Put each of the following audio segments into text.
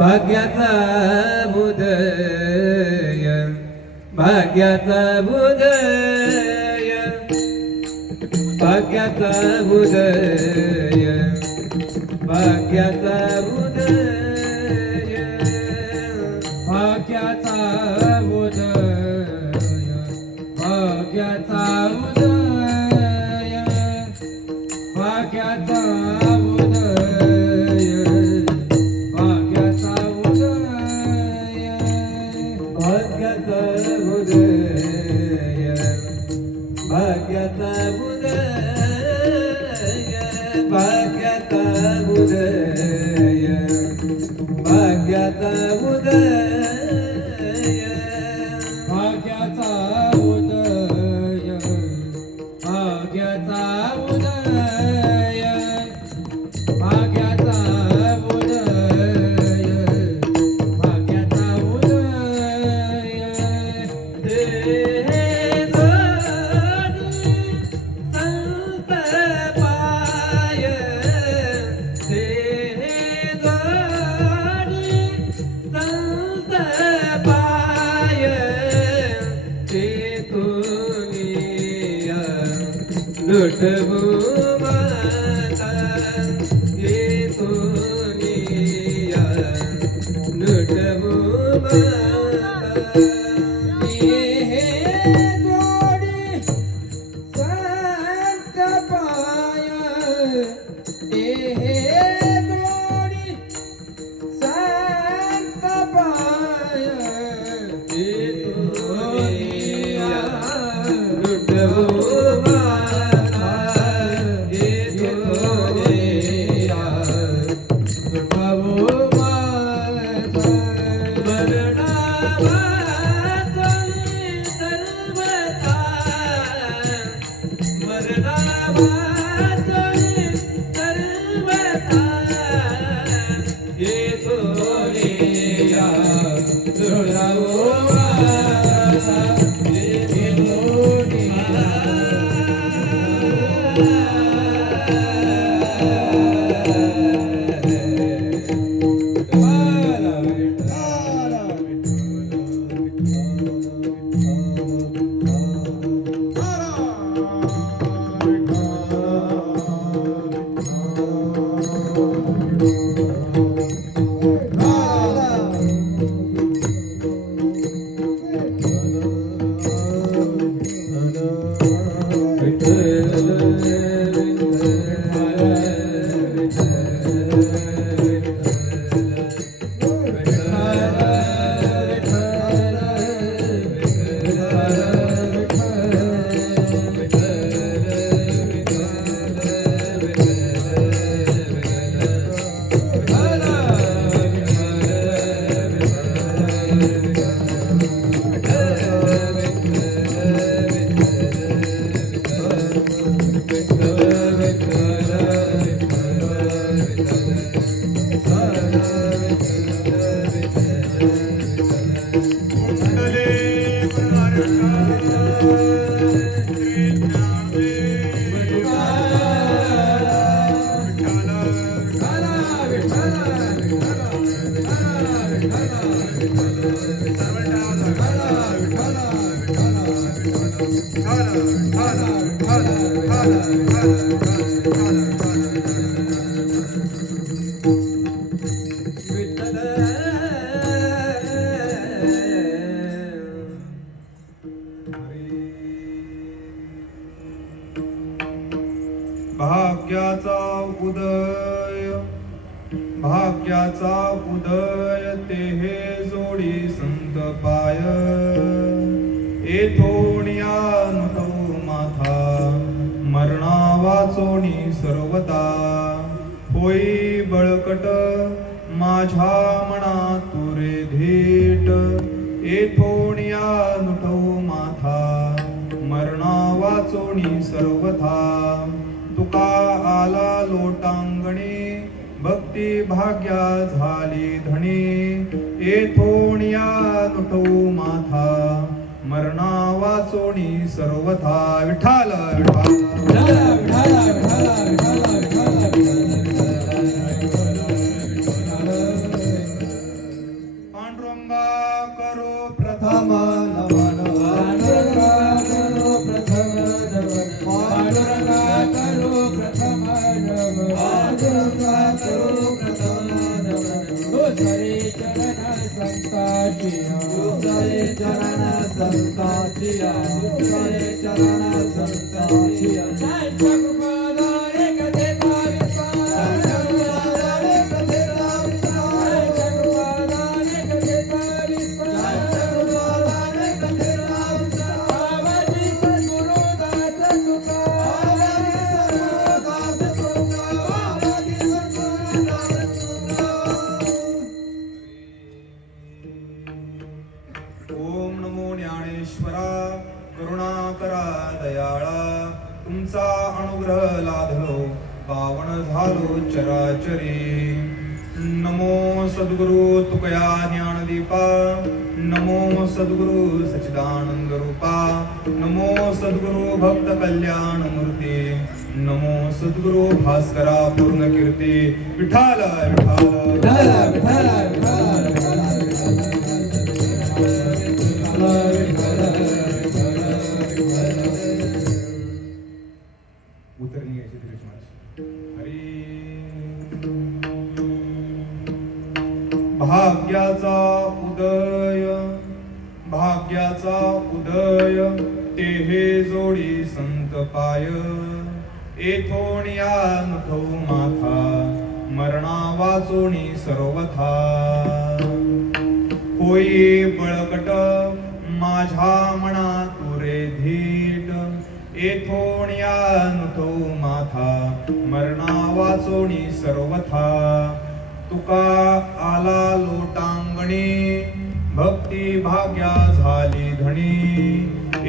भाग्याचा उदय, भाग्याचा उदय, भाग्याचा उदय, भाग्याचा उदय, भाग्याचा उदय, भाग्याचा उदय, भाग्याचा उदय, भाग्याचा उदय, भाग्याचा उदय, भाग्याचा उदय, भाग्याचा उदय, भाग्याचा उदय, भाग्याचा उदय, भाग्याचा उदय, भाग्याचा उदय, भाग्याचा उदय, देहे जोडी संत पाय, देहे जोडी संत पाय, चेतुनिया लुटवू माता, चेतुनिया लुटवू माता, देहे जोडी संत पाय, देहे जोडी संत पाय, चेतुनिया लुटवू माता, चेतुनिया लुटवू माता, मरणावाचनी सर्वथा, मरणावाचनी सर्वथा, चेतुनिया लुटवू माता, भाग्याचा उदय, भाग्याचा उदय, तेहे जोडी संत पाय, एथोनिया नुटो माथा, मरणा वाचोनी सर्वता, होई बळकट माझ्या मना तुरे धीट, एथोनिया नुटो माथा, मरणा वाचोनी सर्वथा, तुका आला लोटांगणी भक्त भक्ती भाग्या झाली धनी येथोनिया नुठो माथा मरणा वाचोनी सर्वथा विठाल विठाल पांडुरंगा करो प्रथम नमन ओम नमो ज्ञानेश्वरा करुणाकरा दयाळा तुमचा अनुग्रह लाधलो पावन झालो चराचरी नमो सद्गुरु तुकया ज्ञानदीपा नमो सद्गुरु सच्चिदानंद रूपा नमो सद्गुरु भक्त कल्याण मूर्ती नमो सद्गुरु भास्करा पूर्ण कीर्ती विठाल विठाल उतरणी घ्यायची तिकडे माझी. भाग्याचा उदय ते हे जोडी संत पाय येथोनिया नुठो माथा मरणा वाचोनी सर्वथा होई बळकट माझ्या मना तुरे धीट येथोनिया नुठो माथा मरणा वाचोनी सर्वथा तुका आला लोटांगणी भक्ती भाग्या झाली धणी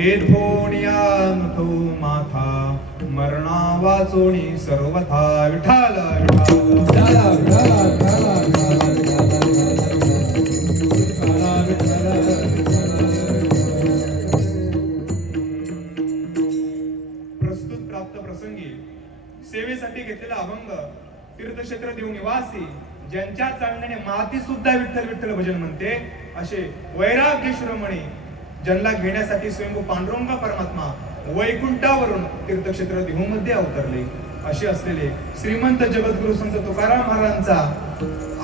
येथोनिया नुठो माथा मरणा वाचोनी सर्वथा विठाल प्रस्तुत प्राप्त प्रसंगी सेवेसाठी घेतलेला अभंग तीर्थक्षेत्र देव निवासी ज्यांच्या चालण्याने माती सुद्धा विठ्ठल विठ्ठल भजन म्हणते असे वैराग्य शिरोमणी ज्यांना घेण्यासाठी स्वयंभू पांडुरंग परमात्मा वैकुंठावरून तीर्थक्षेत्र देहूमध्ये अवतरले असे असलेले श्रीमंत जगद्गुरु संत तुकाराम महाराजांचा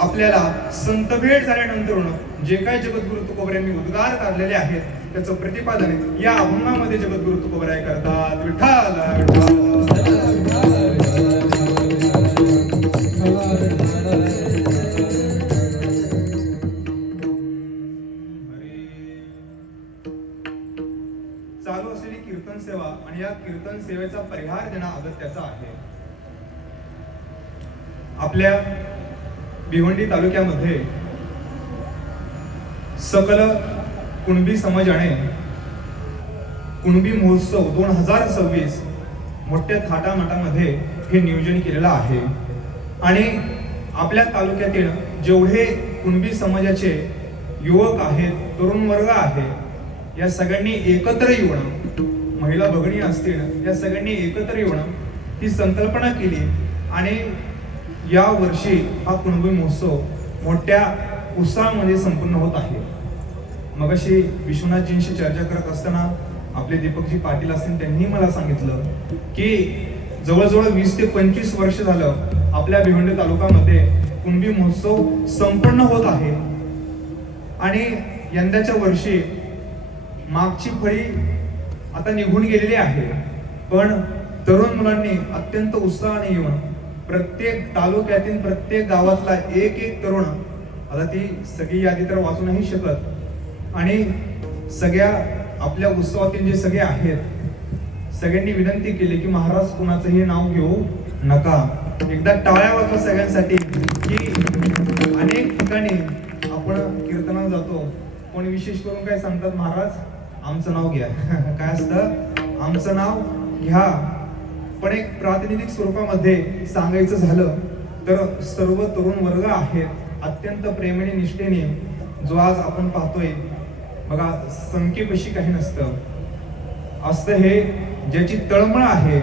आपल्याला संत भेट झाल्यानंतर जे काही जगद्गुरु तुकोबऱ्यांनी उद्गार काढलेले आहेत त्याचं प्रतिपादन या अभंगामध्ये जगद्गुरु तुकोबराय करतात विठ्ठल चालू असलेली कीर्तन सेवा आणि या कीर्तन सेवेचा परिहार देणं अगत्याचा आहे. आपल्या भिवंडी तालुक्यामध्ये सकल कुणबी समाजाने कुणबी महोत्सव 2026 मोठ्या थाटामाटामध्ये हे नियोजन केलेलं आहे आणि आपल्या तालुक्यातील जेवढे कुणबी समाजाचे युवक आहेत तरुण वर्ग आहे या सगळ्यांनी एकत्र येऊन महिला भगिनी असतील या सगळ्यांनी एकत्र येऊन ही संकल्पना केली आणि या वर्षी हा कुणबी महोत्सव मोठ्या उत्साहामध्ये संपन्न होत आहे. मगाशी विश्वनाथजींशी चर्चा करत असताना आपले दीपकजी पाटील असतील त्यांनी मला सांगितलं की जवळजवळ 20 ते 25 वर्ष झालं आपल्या भिवंडी तालुक्यामध्ये कुणबी महोत्सव संपन्न होत आहे आणि यंदाच्या वर्षी मागची फळी आता निघून गेलेली आहे पण तरुण मुलांनी अत्यंत उत्साहाने येऊन प्रत्येक तालुक्यातील प्रत्येक गावातला एक एक तरुण आता ती सगळी यादी तर वाचू नाही शकत आणि सगळ्या आपल्या उत्सवातील जे सगळे आहेत सगळ्यांनी विनंती केली की महाराज कुणाचंही नाव घेऊ नका. एकदा टाळ्या वाजवा सगळ्यांसाठी की अनेक ठिकाणी आपण कीर्तनाला जातो कोणी विशेष करून काय सांगतात महाराज आमचं नाव घ्या काय असतं आमचं नाव घ्या पण एक प्रातिनिधिक स्वरूपामध्ये सांगायचं झालं तर सर्व तरुण वर्ग आहेत अत्यंत प्रेमाने निष्ठेने जो आज आपण पाहतोय बघा, संख्येपाशी काही नसतं, असतं हे ज्याची तळमळ आहे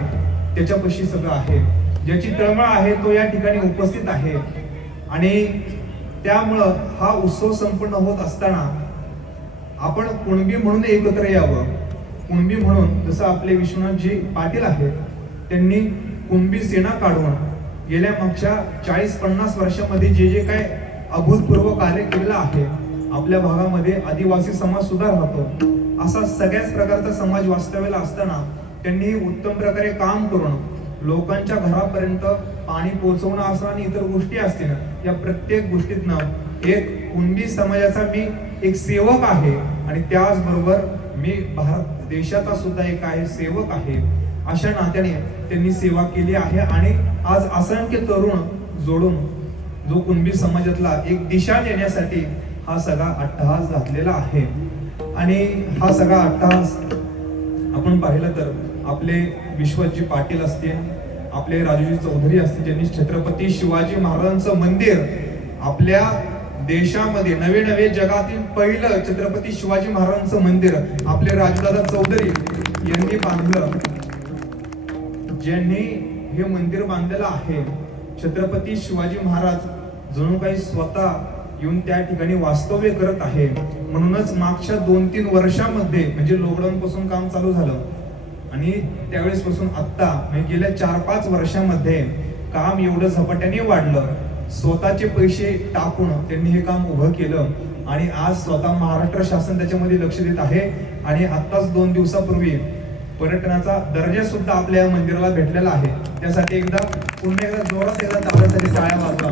त्याच्यापाशी सगळं आहे. ज्याची तळमळ आहे तो या ठिकाणी उपस्थित आहे. आणि त्यामुळं हा उत्सव संपन्न होत असताना आपण कुणबी म्हणून एकत्र यावं. कुणबी म्हणून जसं आपले विश्वनाथजी पाटील आहेत, त्यांनी कुणबी सेना काढून गेल्या मागच्या 40-50 वर्षामध्ये जे जे काय अभूतपूर्व कार्य केलेलं आहे, आपल्या भागामध्ये आदिवासी समाज सुद्धा राहतो, असा सगळ्याच प्रकारचा समाज वास्तव्याला असताना त्यांनी उत्तम प्रकारे काम करून लोकांच्या घरापर्यंत पाणी पोहोचवणं असं आणि इतर गोष्टी असतील, या प्रत्येक गोष्टीतनं एक कुणबी समाजाचा मी एक सेवक आहे आणि त्याचबरोबर मी भारत देशाचा सुद्धा एक आहे सेवक आहे. अशा नात्याने त्यांनी सेवा केली आहे आणि आज असंख्य तरुण जोडून जो कुणबी समाजातला एक दिशा देण्यासाठी हा सगळा अट्टहास घातलेला आहे. आणि हा सगळा अट्टहास आपण पाहिलं तर आपले विश्वनाथजी पाटील असतील, आपले राजूजी चौधरी असतील, ज्यांनी छत्रपती शिवाजी महाराजांचं मंदिर आपल्या देशामध्ये नवे नवे जगातील पहिलं छत्रपती शिवाजी महाराजांचं मंदिर आपले राजूदादा चौधरी यांनी बांधलं. ज्यांनी हे मंदिर बांधलेलं आहे, छत्रपती शिवाजी महाराज जणू काही स्वतः येऊन त्या ठिकाणी वास्तव्य करत आहे. म्हणूनच मागच्या 2-3 वर्षामध्ये म्हणजे लॉकडाऊन पासून काम चालू झालं आणि त्यावेळेस पासून आता म्हणजे गेल्या 4-5 वर्षामध्ये काम एवढं झपाट्याने वाढलं. स्वतःचे पैसे टाकून त्यांनी हे काम उभं केलं आणि आज स्वतः महाराष्ट्र शासन त्याच्यामध्ये लक्ष देत आहे. आणि आत्ताच 2 दिवसापूर्वी पर्यटनाचा दर्जा सुद्धा आपल्या या मंदिराला भेटलेला आहे. त्यासाठी पुन्हा एकदा जोरात ताब्यासाठी टाळ्या वाजवा.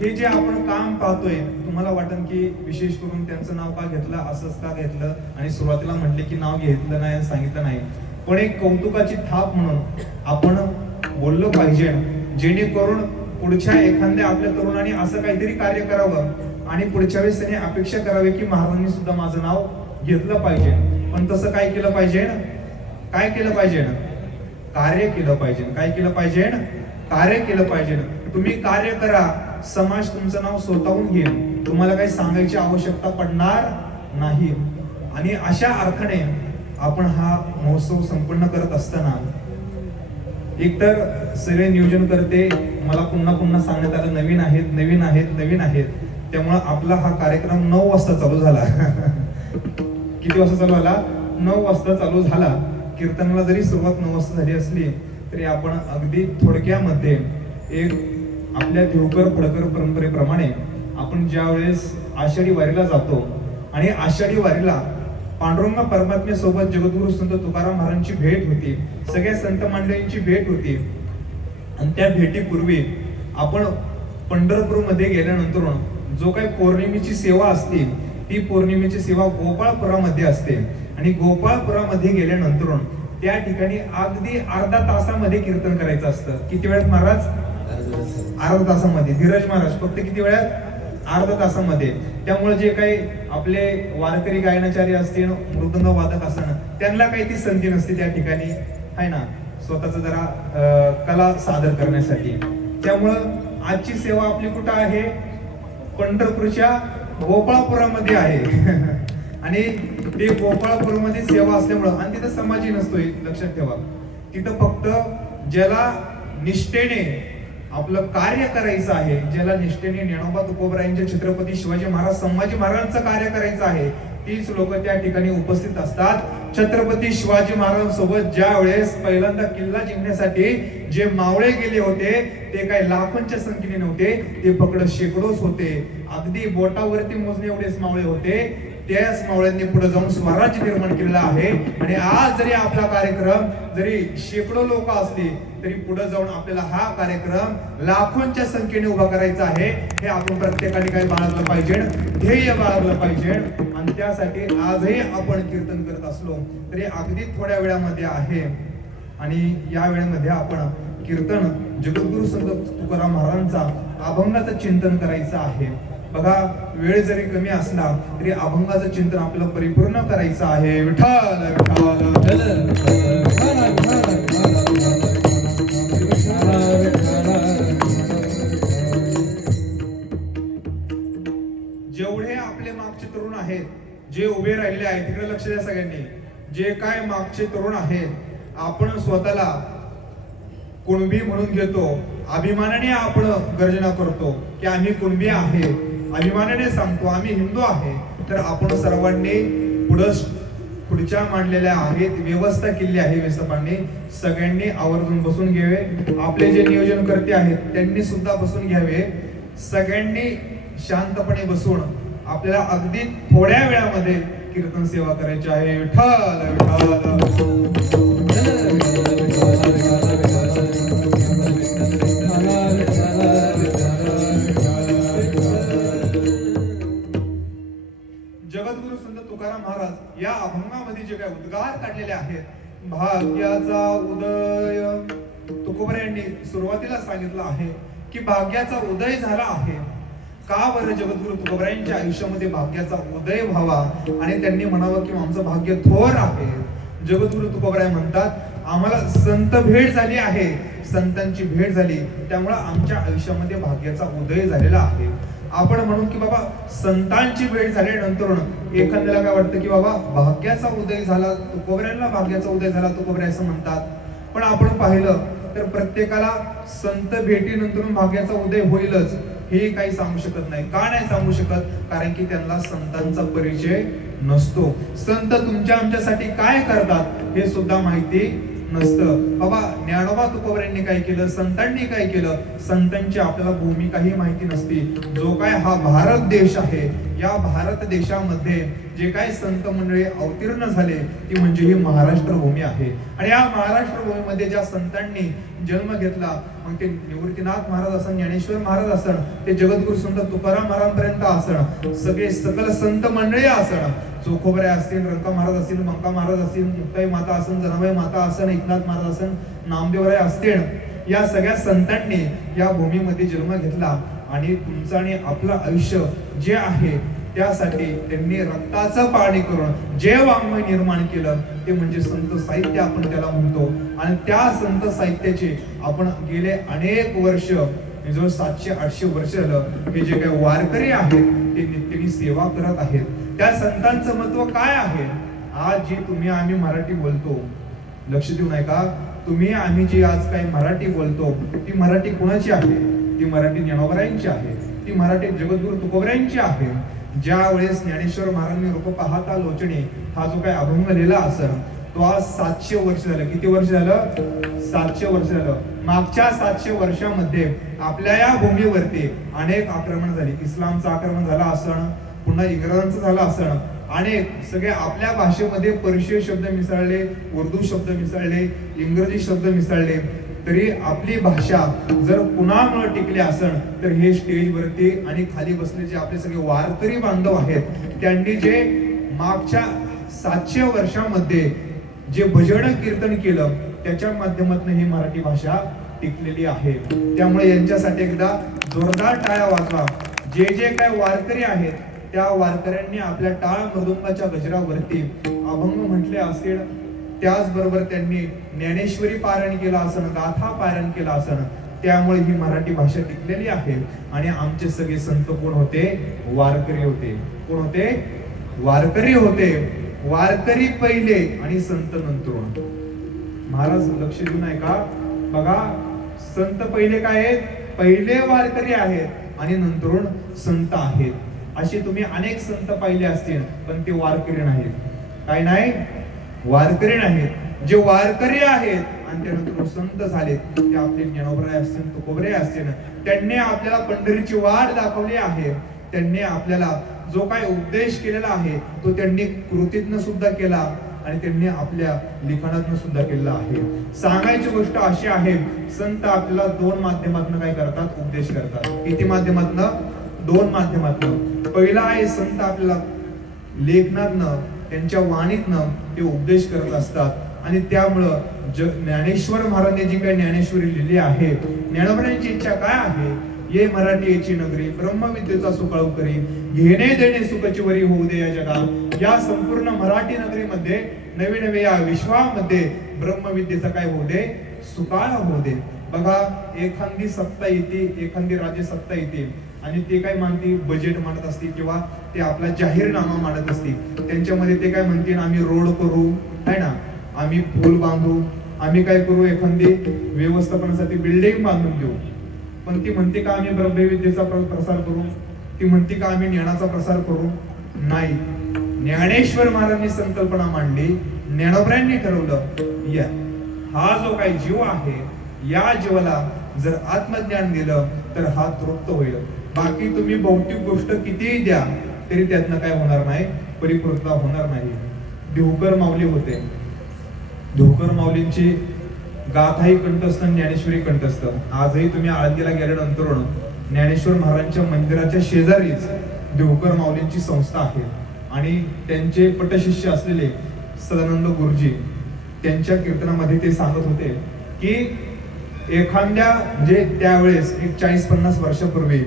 हे जे आपण काम पाहतोय, तुम्हाला वाटन की विशेष करून त्यांचं नाव का घेतलं, असंच का घेतलं, आणि सुरुवातीला म्हटले की नाव घेतलं नाही सांगितलं नाही, पण एक कौतुकाची थाप म्हणून आपण बोललो पाहिजे, जेणेकरून पुढच्या एखाद्या आपल्या तरुणाने असं काहीतरी कार्य करावं आणि पुढच्या वेळेस त्याने अपेक्षा करावी की महाराजांनी सुद्धा माझं नाव घेतलं पाहिजे. पण तसं काय केलं पाहिजे, काय केलं पाहिजे, कार्य केलं पाहिजे. काय केलं पाहिजे, कार्य केलं पाहिजे. तुम्ही कार्य करा, समाज तुमचं नाव स्वतःहून घेईल, तुम्हाला काही सांगायची आवश्यकता पडणार नाही. आणि अशा अर्थाने आपण हा महोत्सव संपन्न करत असताना एकतर सगळे नियोजन करते मला पुन्हा पुन्हा सांगण्यात आलं नवीन आहेत नवीन आहेत नवीन आहेत, त्यामुळे आपला हा कार्यक्रम 9 वाजता चालू झाला. किती वाजता चालू झाला, 9 वाजता चालू झाला. कीर्तनाला जरी सुरुवात 9 वाजता झाली असली तरी आपण अगदी थोडक्यामध्ये एक आपल्या देवकर फडकर परंपरेप्रमाणे आपण ज्या वेळेस आषाढी वारीला जातो आणि आषाढी वारीला पांडुरंग परमात्म्यासोबत जगद्गुरु संत तुकाराम महाराजांची भेट होती, सगळ्या संत मंडळींची भेट होती. आणि त्या भेटीपूर्वी आपण पंढरपूरमध्ये गेल्यानंतर जो काही पौर्णिमेची सेवा असते ती पौर्णिमेची सेवा गोपाळपुरामध्ये असते. आणि गोपाळपुरामध्ये गेल्यानंतर त्या ठिकाणी अगदी अर्धा तासामध्ये कीर्तन करायचं असतं. किती वेळात महाराज, अर्धा तासामध्ये. धीरज महाराज फक्त किती वेळात, अर्धा तासामध्ये. त्यामुळे जे काही आपले वारकरी गायनाचार्य असतील, मृदंग वादक असताना त्यांना काही ती संधी नसते त्या ठिकाणी आहे ना, स्वतःच जरा कला सादर करण्यासाठी. त्यामुळं आजची सेवा आपली कुठं आहे, पंढरपूरच्या गोपाळपुरामध्ये आहे. आणि ते गोपाळपूरमध्ये सेवा असल्यामुळं, आणि तिथं समाजही नसतोय लक्षात ठेवा, तिथं फक्त ज्याला निष्ठेने आपलं कार्य करायचं आहे, ज्याला निष्ठेने ज्ञानोबा तुकोबरायांच्या छत्रपती शिवाजी महाराज संभाजी महाराजांचं कार्य करायचं आहे, तीच लोक त्या ठिकाणी उपस्थित असतात. छत्रपती शिवाजी महाराजांसोबत ज्या वेळेस पहिल्यांदा किल्ला जिंकण्यासाठी जे मावळे गेले होते ते काही लाखोंच्या संख्येने नव्हते, ते फक्त शेकडोच होते. अगदी बोटावरती मोजणे एवढेच मावळे होते. त्याच मावळ्यांनी पुढे जाऊन स्वराज्य निर्माण केलेलं आहे. आणि आज जरी आपला कार्यक्रम जरी शेकडो लोक असली तरी पुढे जाऊन आपल्याला हा कार्यक्रम लाखोंच्या संख्येने उभा करायचा आहे. हे आपण प्रत्येकाने काही बाळगलं पाहिजे, ध्येय बाळगलं पाहिजे. आणि त्यासाठी आजही आपण कीर्तन करत असलो तरी अगदी थोड्या वेळामध्ये आहे. आणि या वेळेमध्ये आपण कीर्तन जगद्गुरु संत तुकाराम महाराजांचा अभंगाचं चिंतन करायचं आहे. बघा, वेळ जरी कमी असला तरी अभंगाचं चिंतन आपल्याला परिपूर्ण करायचं आहे. विठ्ठल विठ्ठल जेवढे आपले मागचे तरुण आहेत, जे उभे राहिले आहेत, तिकडे लक्ष द्या सगळ्यांनी. जे काय मागचे तरुण आहेत, आपण स्वतःला कुणबी म्हणून घेतो, अभिमानाने आपण गर्जना करतो की आम्ही कुणबी आहे, अभिमानाने सांगतो आम्ही हिंदू आहे. तर आपण सर्वांनी पुढच्या मांडलेल्या आहेत, व्यवस्था केली आहे व्यवस्थापनाने, सगळ्यांनी आवर्जून बसून घ्यावे. आपले जे नियोजनकर्ते आहेत त्यांनी सुद्धा बसून घ्यावे. सगळ्यांनी शांतपणे बसून आपल्याला अगदी थोड्या वेळामध्ये कीर्तन सेवा करायची आहे. विठ्ठल जगद्गुरु संत तुकाराम महाराज या अभंगामध्ये जे काही उद्गार काढलेले आहेत, भाग्याचा उदय, तुकोबरायांनी सुरुवातीला सांगितलं आहे की भाग्याचा उदय झाला आहे. का बरं जगद्गुरु तुकोबरायांच्या आयुष्यामध्ये भाग्याचा उदय व्हावा आणि त्यांनी म्हणावं की आमचं भाग्य थोर आहे. जगद्गुरु तुकोबराय म्हणतात, आम्हाला संत भेट झाली आहे, संतांची भेट झाली, त्यामुळे आमच्या आयुष्यामध्ये भाग्याचा उदय झालेला आहे. आपण म्हणून की बाबा संतांची भेट झाल्यानंतर एखाद्याला काय वाटतं की बाबा भाग्याचा उदय झाला, तुकोबऱ्यांना भाग्याचा उदय झाला, तुकोबरे असं म्हणतात. पण आपण पाहिलं तर प्रत्येकाला संत भेटीनंतर भाग्याचा उदय होईलच हे काही सांगू शकत नाही. का नाही सांगू शकत? कारण की त्यांना संतांचा परिचय नसतो. संत तुमच्या आमच्यासाठी काय करतात हे सुद्धा माहिती नसतं. बाबा ज्ञानोबा तुकोबऱ्यांनी काय केलं, संतांनी काय केलं, संतांची आपल्याला भूमिकाही माहिती नसती. जो काय हा भारत देश आहे, या भारत देशामध्ये जे काय संत मंडळी अवतीर्ण झाले ती म्हणजे ही महाराष्ट्र भूमी आहे. आणि या महाराष्ट्र भूमीमध्ये ज्या संतांनी जन्म घेतला, मग ते निवृत्तीनाथ महाराज असन, ज्ञानेश्वर महाराज असन, ते जगद्गुरु संत तुकाराम महाराजांपर्यंत असन, सगळे सकल संत मंडळी असन, चोखोबरे असतील, रंका महाराज असतील, मंका महाराज असतील, मुक्ताई माता असन, जनाबाई माता असन, एकनाथ महाराज असन, नामदेवराय असतील, या सगळ्या संतांनी या भूमीमध्ये जन्म घेतला. आणि तुमचं आणि आपलं आयुष्य जे आहे त्यासाठी त्यांनी रक्ताचं पाणी करून जे वाङ्मय निर्माण केलं ते म्हणजे संत साहित्य आपण त्याला म्हणतो. आणि त्या संत साहित्याचे आपण गेले अनेक वर्ष, जवळ 700-800 वर्ष झालं, हे जे काही वारकरी आहेत ते नित्यनी सेवा करत आहेत. त्या संतांचं महत्व काय आहे? आज जी तुम्ही आम्ही मराठी बोलतो, लक्ष देऊ नये का, तुम्ही आम्ही जी आज काही मराठी बोलतो ती मराठी कोणाची आहे? ती मराठी ज्ञानोबरायांची आहे, ती मराठी जगद्गुरु तुकोबरायांची आहे. ज्या वेळेस ज्ञानेश्वर महाराजांनी रूप पाहता लोचणे हा जो काही अभंग लिहिला असेल तो आज 700 वर्ष झालं. किती वर्ष झालं? 700 वर्ष झालं. मागच्या 700 वर्षामध्ये आपल्या या भूमीवरती अनेक आक्रमण झाली. इस्लामचं आक्रमण झालं असण, पुन्हा इंग्रजांचं झालं असण, अनेक सगळे आपल्या भाषेमध्ये पर्शियन शब्द मिसळले, उर्दू शब्द मिसळले, इंग्रजी शब्द मिसळले, तरी आपली भाषा जर कुणामुळे टिकली असेल तर हे स्टेजवरती आणि खाली बसले जे आपले सगळे वारकरी बांधव आहेत त्यांनी जे मागच्या 700 वर्षामध्ये जे भजन कीर्तन केलं त्याच्या माध्यमातून ही मराठी भाषा टिकलेली आहे. त्यामुळे यांच्यासाठी एकदा जोरदार टाळ्या वाजवा. जे जे काय वारकरी आहेत त्या वारकऱ्यांनी आपल्या टाळ मृदुंगाच्या गजरावरती अभंग म्हटले असतील, त्याचबरोबर त्यांनी ज्ञानेश्वरी पारायण केला असन, गाथा पारायण केला असन, त्यामुळे ही मराठी भाषा टिकलेली आहे. आणि आमचे सगळे संत कोण होते? वारकरी होते. कोण होते? वारकरी होते. वारकरी पहिले आणि संत नंतर. महाराज लक्ष देऊ नये का? बघा, संत पहिले काय आहेत? पहिले वारकरी आहेत आणि नंतरून संत आहेत. असे तुम्ही अनेक संत पाहिले असतील पण ते वारकरी नाहीत. काय नाही? वारकरी नाहीत. जे वारकरी आहेत आणि त्यानंतर संत झालेत ते आपले ज्ञानोबराय असतील, तुकोबरे असतील, त्यांनी आपल्याला पंढरीची वाट दाखवली आहे. त्यांनी आपल्याला जो काय उपदेश केलेला आहे तो त्यांनी कृतीतनं सुद्धा केला आणि त्यांनी आपल्या लिखाणातनं सुद्धा केलेला आहे. सांगायची गोष्ट अशी आहे, संत आपल्याला 2 माध्यमातून काय करतात? उपदेश करतात. किती माध्यमातनं? 2 माध्यमातनं. पहिला आहे संत आपल्याला लेखनातनं, त्यांच्या वाणीतनं ते उपदेश करत असतात. आणि त्यामुळं ज्ञानेश्वर महाराजांनी जी काही ज्ञानेश्वरी लिहिली आहे, ज्ञानोबरायांची इच्छा काय आहे? ये मराठी याची नगरी, ब्रह्मविद्येचा सुकाळू करी, घेणे देणे सुखची वरी होऊ दे या जगात. या संपूर्ण मराठी नगरीमध्ये नवे नवे या विश्वामध्ये ब्रह्मविद्येचा काय होऊ दे? सुकाळ होऊ दे. बघा, एखादी सत्ता येते, एखादी राज्य सत्ता येते आणि ते काय मानतील, बजेट मांडत असतील किंवा ते आपला जाहीरनामा मांडत असतील. त्यांच्यामध्ये ते काय म्हणतील, आम्ही रोड करू, आहे ना, आम्ही पूल बांधू, आम्ही काय करू, एखादी व्यवस्थापनासाठी बिल्डिंग बांधून देऊ. पण ती म्हणते का आम्ही ब्रह्मविद्येचा प्रसार करू, ती म्हणते का आम्ही ज्ञानाचा प्रसार करू? नाही. ज्ञानेश्वर महाराजांनी संकल्पना मांडली, ज्ञानोबरायांनी ठरवलं, या हा जो काही जीव आहे, या जीवाला जर आत्मज्ञान दिलं तर हा तृप्त होईल. बाकी तुम्ही भौतिक गोष्ट कितीही द्या तरी त्यातनं काय होणार नाही, परिपूर्णता होणार नाही. देहूकर माऊली होते. देहूकर माऊलींची गाथाही कंठस्थ, ज्ञानेश्वरी कंठस्थ. आजही तुम्ही आळंदीला गेल्यानंतर ज्ञानेश्वर महाराजांच्या मंदिराच्या शेजारीच देहूकर माऊलींची संस्था आहे. आणि त्यांचे पटशिष्य असलेले सदानंद गुरुजी, त्यांच्या कीर्तनामध्ये ते सांगत होते की एखाद्या, म्हणजे त्यावेळेस एक 40-50 वर्षापूर्वी,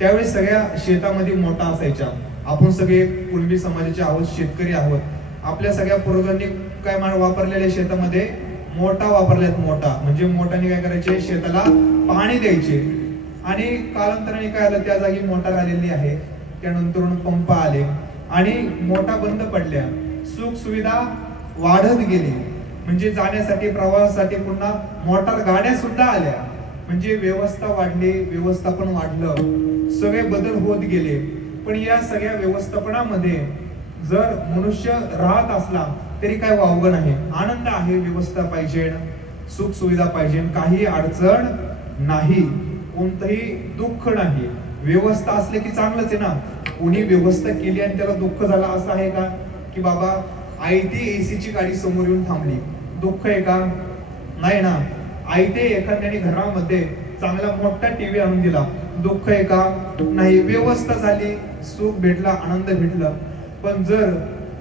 त्यावेळेस सगळ्या शेतामध्ये मोठा असायच्या. आपण सगळे कुणबी समाजाचे आहोत, शेतकरी आहोत. आपल्या सगळ्या पूर्वजांनी काय वापरलेल्या शेतामध्ये मोठा वापरल्यात. मोठा म्हणजे मोठाने काय करायचे, शेताला पाणी द्यायचे. आणि कालांतराने काय आलं, त्या जागी मोटार आलेली आहे, त्यानंतर पंप आले आणि मोठा बंद पडल्या. सुख सुविधा वाढत गेली, म्हणजे जाण्यासाठी, प्रवासासाठी पुन्हा मोटार गाड्या सुद्धा आल्या. म्हणजे व्यवस्था वाढली, व्यवस्थापन वाढलं, सगळे बदल होत गेले. पण या सगळ्या व्यवस्थापनामध्ये जर मनुष्य राहत असला तरी काय वावगं नाही. आनंद आहे, व्यवस्था पाहिजे, सुख सुविधा पाहिजे, काही अडचण नाही, कोणतंही दुःख नाही. व्यवस्था असले की चांगलंच आहे ना. कोणी व्यवस्था केली आणि त्याला दुःख झालं असं आहे का? की बाबा आयती एसीची गाडी समोर येऊन थांबली, दुःख आहे का? नाही ना. आयते एखाद्याने घरामध्ये चांगला मोठा टीव्ही आणून दिला, दुःख आहे का? नाही. व्यवस्था झाली, सुख भेटला, आनंद भेटला. पण जर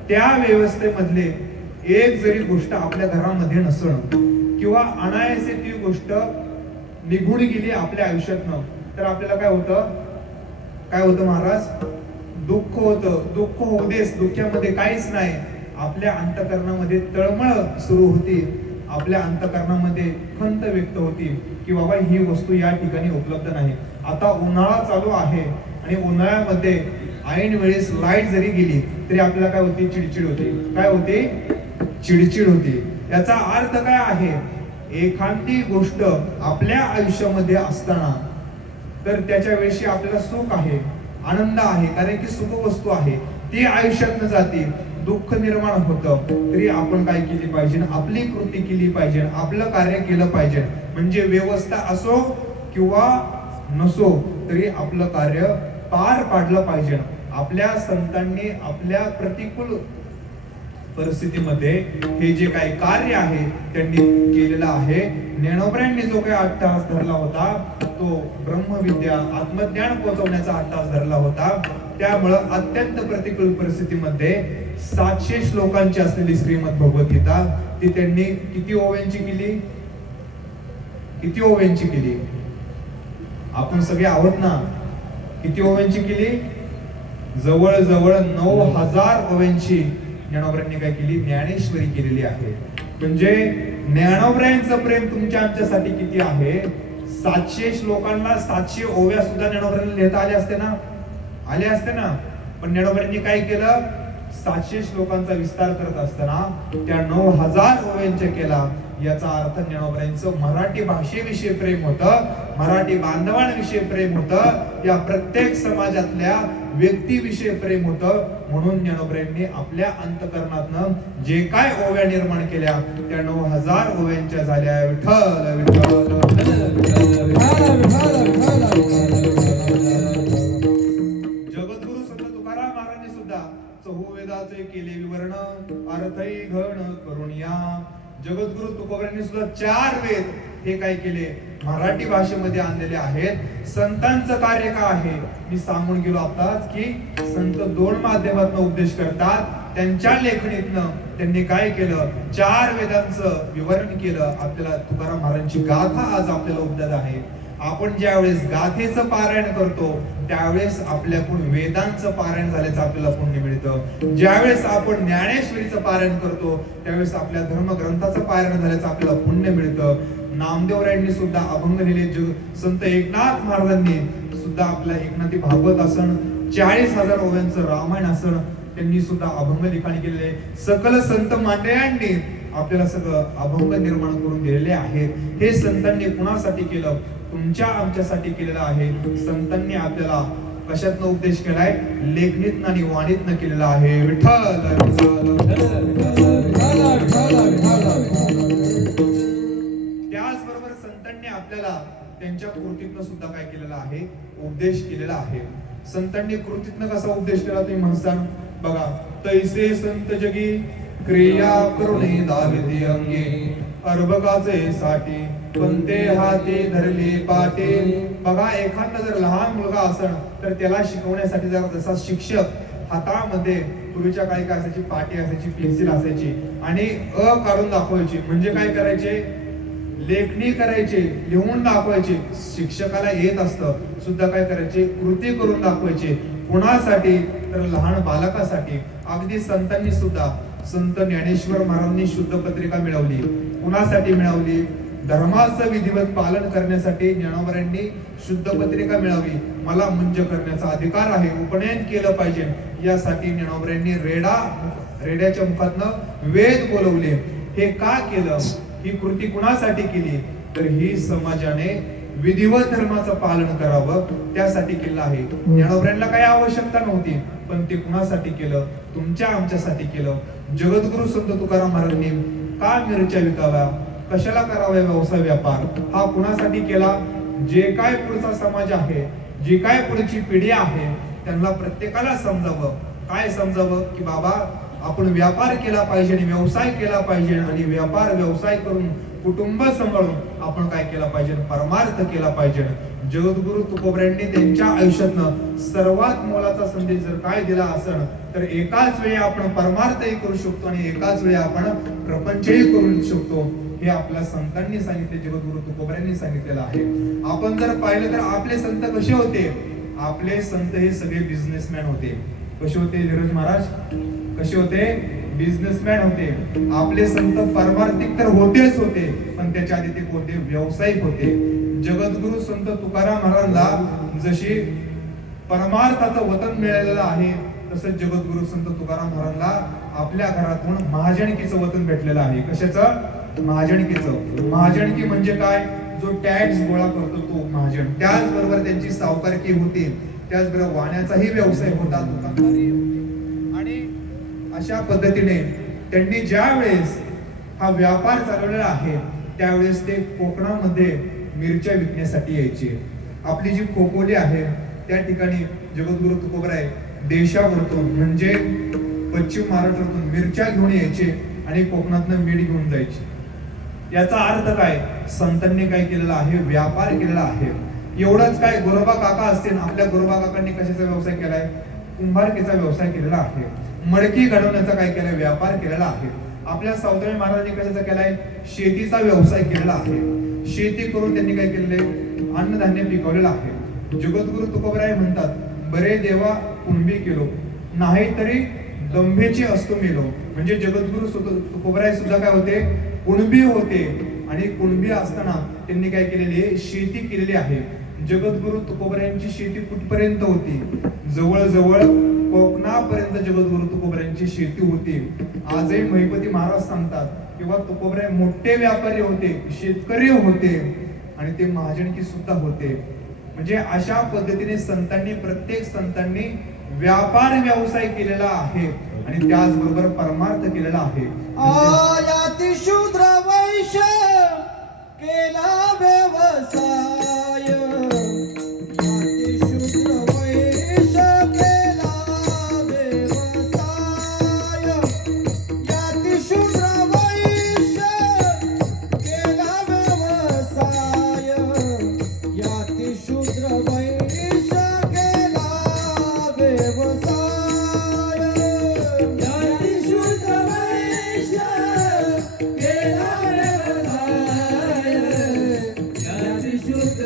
त्या व्यवस्थेमधले एक जरी गोष्ट आपल्या घरामध्ये नसणं किंवा अनायासे ती गोष्ट निघून गेली आपल्या आयुष्यातनं, तर आपल्याला काय होतं, काय होतं महाराज? दुःख होतं. दुःख होऊ देस, दुःखामध्ये काहीच नाही. आपल्या अंतकरणामध्ये तळमळ सुरू होती, आपल्या अंतकरणामध्ये खंत व्यक्त होती की बाबा ही वस्तू या ठिकाणी उपलब्ध नाही. आता उन्हाळा चालू आहे आणि उन्हाळ्यामध्ये ऐन वेळेस लाईट जरी गेली तरी आपल्याला काय होती, चिडचिड होती. काय होते? चिडचिड होती. याचा अर्थ काय आहे? एखादी गोष्ट आपल्या आयुष्यामध्ये असताना तर त्याच्या वेळी आपल्याला सुख आहे, आनंद आहे, कारण की सुख वस्तू आहे, ती आयुष्यात न जाते, दुःख निर्माण होतं. तरी आपण काय केली पाहिजे? आपली कृती केली पाहिजे, आपलं कार्य केलं पाहिजे. म्हणजे व्यवस्था असो किंवा नसो तरी आपलं कार्य पार पाडलं पाहिजे. आपल्या संतांनी आपल्या प्रतिकूल परिस्थितीमध्ये हे जे काही कार्य आहे त्यांनी केलेलं आहे. ज्ञानोबरायांनी जो काही 8 तास धरला होता तो ब्रह्मविद्या, आत्मज्ञान पोहोचवण्याचा 8 तास धरला होता. त्यामुळं अत्यंत प्रतिकूल परिस्थितीमध्ये 700 श्लोकांची असलेली श्रीमद भगवद्गीता ती त्यांनी किती ओव्यांची केली? किती ओव्यांची केली? आपण सगळे आहोत ना. किती ओव्यांची केली? जवळ 9000 ओव्यांची ज्ञानोबरायांनी काय केली? ज्ञानेश्वरी केलेली आहे. म्हणजे ज्ञानोबरायांचं प्रेम तुमच्या आमच्यासाठी किती आहे? 700 श्लोकांना 700 ओव्या सुद्धा ज्ञानोबरायांना लिहिता आले असते ना, आले असते ना. पण ज्ञानोबरायांनी काय केलं? 700 श्लोकांचा विस्तार करत असताना त्या 9000 ओव्यांच्या केला. याचा अर्थ ज्ञानोबरायांचं मराठी भाषेविषयी प्रेम होतं, मराठी बांधवांविषयी प्रेम होतं, या प्रत्येक समाजातल्या व्यक्तीविषयी प्रेम होतं. म्हणून ज्ञानोबरायांनी आपल्या अंतकरणातनं जे काय ओव्या निर्माण केल्या त्या 9000 ओव्यांच्या झाल्या. विठ्ठल विठ्ठल. जगद्गुरु संत तुकाराम महाराजांनी सुद्धा चहुवेदाचे केले विवरण, अर्थही घन करून या. जगद्गुरु तुकोबांनी सुद्धा 4 वेद हे काय केले? मराठी भाषेमध्ये आणलेले आहेत. संतांचं कार्य काय आहे? मी सांगून गेलो आताच की संत 2 माध्यमातून उपदेश करतात. त्यांच्या लेखणीतनं त्यांनी काय केलं? 4 वेदांचं विवरण केलं. आपल्याला तुकाराम महाराजांची गाथा आज आपल्याला उपलब्ध आहे. आपण ज्यावेळेस गाथेचं पारायण करतो त्यावेळेस आपल्याकडून वेदांचं पारायण झाल्याचं आपल्याला पुण्य मिळतं. ज्यावेळेस आपण ज्ञानेश्वरीचं पारायण करतो त्यावेळेस आपल्या धर्मग्रंथाचं पारायण झाल्याचं आपल्याला पुण्य मिळतं. नामदेवरायांनी सुद्धा अभंग लिहिले. संत एकनाथ महाराजांनी सुद्धा आपल्या एकनाथी भागवत असन, 40,000 ओव्यांचं रामायण असन, त्यांनी सुद्धा अभंग लिखाण केलेले. सकल संत मंडळांनी आपल्याला सगळं अभंग निर्माण करून दिलेले आहेत. हे संतांनी कुणासाठी केलं? तुमच्या आमच्यासाठी केलेलं आहे. संतांनी आपल्याला कशातनं उपदेश केलाय? लेखणीतनं आणि वाणीतनं केलेला आहे. विठ्ठल त्याचबरोबर संतांनी आपल्याला त्यांच्या कृतीतनं सुद्धा काय केलेलं आहे? उपदेश केलेला आहे. संतांनी कृतीतनं कसा उपदेश केला तुम्ही म्हणसान बघा. तैसे संत जगी क्रिया करुणे दाविते अंगी, अर्भकाचे साठी पंते हाती धरले पाटे. बघा, एखादा जर लहान मुलगा असेल तर त्याला शिकवण्यासाठी जर जसा शिक्षक हातामध्ये पूर्वीच्या काळी काय असायची? पाटी असायची, पेन्सिल असायची आणि अ काढून दाखवायची. म्हणजे काय करायचे? लेखणी करायचे, लिहून दाखवायचे. शिक्षकाला येत असतं सुद्धा काय करायचे? कृती करून दाखवायचे. कुणासाठी? तर लहान बालकासाठी. अगदी संतांनी सुद्धा, संत ज्ञानेश्वर महाराजांनी शुद्ध पत्रिका मिळवली. कुणासाठी मिळवली? धर्माचं विधिवत पालन करण्यासाठी ज्ञानोबरांनी शुद्ध पत्रिका मिळावी. मला मुंज करण्याचा अधिकार आहे, उपनयन केलं पाहिजे, यासाठी ज्ञानोबरांनी रेड्याच्या मुखातनं वेद बोलवले. हे का केलं? ही कृती कुणासाठी केली? तर ही समाजाने विधिवत धर्माचं पालन करावं त्यासाठी केलं आहे. ज्ञानोबरांना काही आवश्यकता नव्हती, पण ते कुणासाठी केलं? तुमच्या आमच्यासाठी केलं. जगद्गुरु संत तुकाराम महाराजांनी का मिरच्या विकाव्या, कशाला करावा व्यवसाय व्यापार, हा कुणासाठी केला? जे काय पुढचा समाज आहे, जी काय पुढची पिढी आहे, त्यांना प्रत्येकाला समजावं. काय समजावं? की बाबा, आपण व्यापार केला पाहिजे आणि व्यवसाय केला पाहिजे आणि व्यापार व्यवसाय करून कुटुंब सांभाळून आपण काय केला पाहिजे? परमार्थ केला पाहिजे. जगद्गुरु तुकोबरायांनी त्यांच्या आयुष्यातनं सर्वात मोलाचा संदेश जर काय दिला असेल तर एकाच वेळी आपण परमार्थही करू शकतो आणि एकाच वेळी आपण प्रपंचही करू शकतो. हे आपल्या संतांनी सांगितले, जगद्गुरु तुकोबरायांनी सांगितलेलं आहे. आपण जर पाहिलं तर आपले संत कसे होते? आपले संत हे सगळे बिझनेसमॅन होते. कसे होते धीरज महाराज? कसे होते? बिझनेसमॅन होते. आपले संत परमार्थिक तर होतेच होते, पण त्याच्या आधी ते कोणते? व्यावसायिक होते. जगद्गुरु संत तुकाराम महाराजांना जशी परमार्थाचं वतन मिळालेलं आहे, तसंच जगद्गुरु संत तुकाराम महाराजांना आपल्या घरातून महाजनकीचं वतन भेटलेलं आहे. कशाचं? महाजनकीचं. महाजनकी म्हणजे काय? जो टॅक्स गोळा करतो तो महाजन. त्याचबरोबर त्यांची सावकारकी होती, त्याचबरोबर वाण्याचाही व्यवसाय होता, दुकानदारी होती. आणि अशा पद्धतीने त्यांनी ज्या वेळेस हा व्यापार चालवलेला आहे त्यावेळेस ते कोकणामध्ये मिरच्या विकण्यासाठी यायचे. आपली जी खोपोली आहे त्या ठिकाणी जगद्गुरु तुकोबराय देशावरतून म्हणजे पश्चिम महाराष्ट्रातून मिरच्या घेऊन यायचे आणि कोकणातनं मीठ घेऊन जायचे. याचा अर्थ काय? संतांनी काय केलेला आहे? व्यापार केलेला आहे. एवढंच काय? गोरोबा काका असतील, आपल्या गोरोबा काकांनी कशाचा व्यवसाय केलाय? कुंभारकीचा व्यवसाय केलेला आहे. मडकी घडवण्याचा काय केलाय? व्यापार केलेला आहे. आपल्या सावताळे महाराजांनी कशाचा केलाय? शेतीचा व्यवसाय केलेला आहे. शेती करून त्यांनी काय केलेले? अन्नधान्य पिकवलेलं आहे. जगद्गुरु तुकोबराय म्हणतात, बरे देवा कुणबी केलो, नाही तरी दंभेची असतो मेलो. म्हणजे जगद्गुरु तुकोबराय सुद्धा काय होते? कुणबी होते. आणि कुणबी असताना त्यांनी काय केलेली आहे? शेती केलेली आहे. जगद्गुरु तुकोबरायांची शेती कुठपर्यंत होती? जवळजवळ कोकणापर्यंत जगद्गुरु तुकोबरायांची शेती होती. आजही महिपती महाराज सांगतात किंवा तुकोबराय मोठे व्यापारी होते, शेतकरी होते आणि ते महाजनकी सुद्धा होते. म्हणजे अशा पद्धतीने संतांनी, प्रत्येक संतांनी व्यापार व्यवसाय केलेला आहे आणि त्याचबरोबर परमार्थ केलेला आहे. आयाती शूद्र वैश्य केला व्यवसाय, याती शूद्र वैश्य केला व्यवसाय, याती शूद्र वैश्य केला व्यवसाय, याती शूद्र वैश्य केला व्यवसाय, याती शूद्र वैश्य केला व्यवसाय, याती शूद्र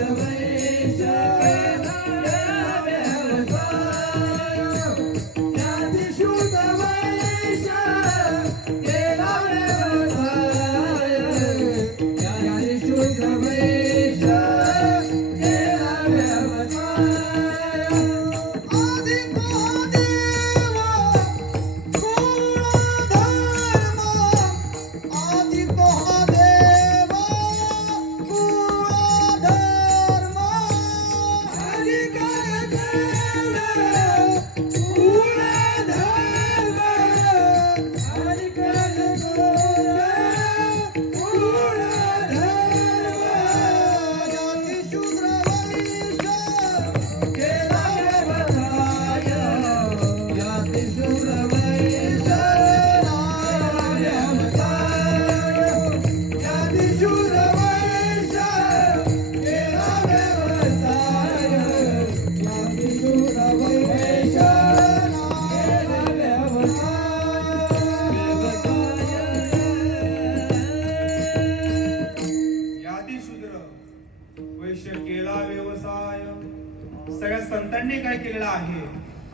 केलेला आहे.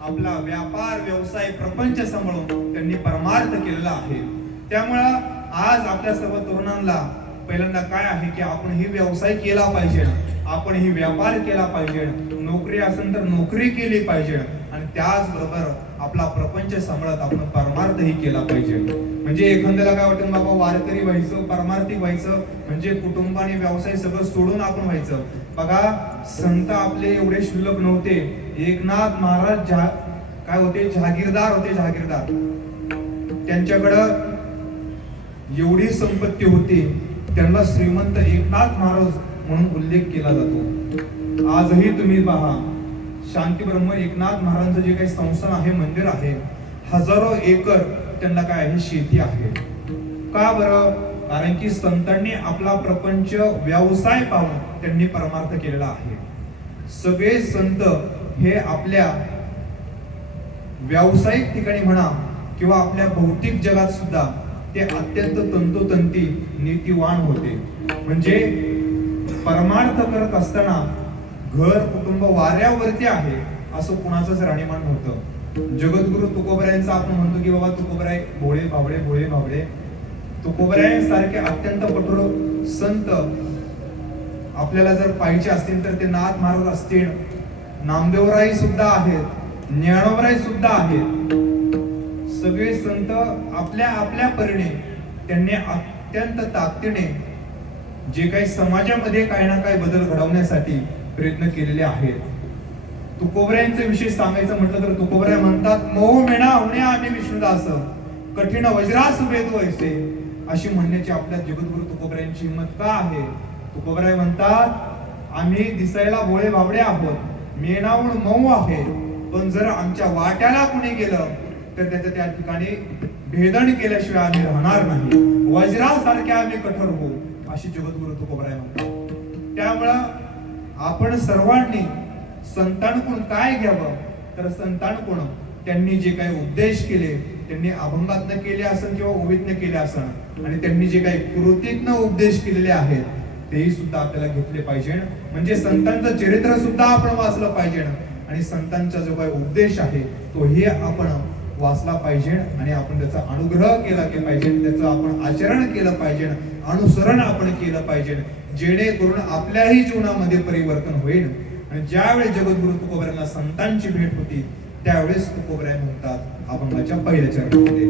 आपला व्यापार व्यवसाय प्रपंच सांभाळून त्यांनी परमार्थ केलेला आहे. त्यामुळं आज आपल्या सर्व तरुणांना पहिल्यांदा काय आहे की आपण ही व्यवसाय केला पाहिजे, आपण ही व्यापार केला पाहिजे, नोकरी असेल तर नोकरी केली पाहिजे आणि त्याचबरोबर आपला प्रपंच सांभाळत आपण परमार्थही केला पाहिजे. म्हणजे एखाद्याला काय वाटतं बाबा वारकरी व्हायचं, परमार्थी व्हायचं म्हणजे कुटुंब आणि व्यवसाय सगळं सोडून आपण व्हायचं. बघा संत आपले एवढे शुल्लक नव्हते. एकनाथ महाराज काय होते, जहागीरदार होते, जहागीरदार. त्यांच्याकडं एवढी संपत्ती होती, त्यांना श्रीमंत एकनाथ महाराज म्हणून उल्लेख केला जातो. आजही तुम्ही पहा शांती ब्रह्म एकनाथ महाराजांचं जे काही संस्थान आहे, मंदिर आहे, हजारो एकर त्यांना काय आहे, शेती आहे. का बरं? कारण की संतांनी आपला प्रपंच व्यवसाय पाहून त्यांनी परमार्थ केलेला आहे. सगळे संत हे आपल्या व्यावसायिक ठिकाणी म्हणा किंवा आपल्या भौतिक जगात सुद्धा ते अत्यंत तंतोतंती नीतिवान होते. म्हणजे परमार्थ करत असताना घर कुटुंब वाऱ्यावरती आहे असं कुणाचंच राहणीमान नव्हतं. जगद्गुरु तुकोबरायांचा आपण म्हणतो की बाबा तुकोबराय भोळे भाबडे, भोळे भाबडे. तुकोबरायांसारखे अत्यंत कठोर संत आपल्याला जर पाहिजे असतील तर ते नाथ महाराज असतील, नामदेवराय सुद्धा आहेत, ज्ञानोबराय सुद्धा आहेत. सगळे संत आपल्या आपल्या परीने त्यांनी अत्यंत ताकदीने जे काही समाजामध्ये काही ना काही बदल घडवण्यासाठी प्रयत्न केलेले आहेत. तुकोबरायांचे विशेष सांगायचं म्हटलं तर तुकोबराय म्हणतात, मऊ मेणा होणे आम्ही विष्णुदास, कठीण वज्रास वेद वैसे. अशी म्हणण्याची आपल्या जगद्गुरु तुकोबरायांची हिंमत का आहे? तुकोबराय म्हणतात, आम्ही दिसायला भोळे भाबडे आहोत, मेणाहून मऊ आहे, पण जर आमच्या वाट्याला कुणी गेलं तर त्याचं त्या ठिकाणी भेदन केल्याशिवाय आम्ही राहणार नाही, वज्रासारखे आम्ही कठोर होऊ, अशी जगद्गुरु तुकोबराय म्हणतात. त्यामुळं आपण सर्वांनी संतांकडून काय घ्यावं तर संतांकडून त्यांनी जे काही उपदेश केले, त्यांनी अभंगातनं केले असेल किंवा ओवीतनं केले असेल, आणि त्यांनी जे काही कृतीतनं उपदेश केलेले आहेत तेही सुद्धा आपल्याला घेतले पाहिजे. म्हणजे संतांचं चरित्र सुद्धा आपण वाचलं पाहिजे आणि संतांचा जो काही उपदेश आहे तोही आपण वाचला पाहिजे आणि आपण त्याचा अनुग्रह केला पाहिजे, त्याचं आपण आचरण केलं पाहिजे, अनुसरण आपण केलं पाहिजे, जेणेकरून आपल्याही जीवनामध्ये परिवर्तन होईल. आणि ज्यावेळी जगद्गुरु तुकोबरायांना संतांची भेट होती त्यावेळेस तुकोबराय म्हणतात अभंगाच्या पहिल्या चरणामध्ये,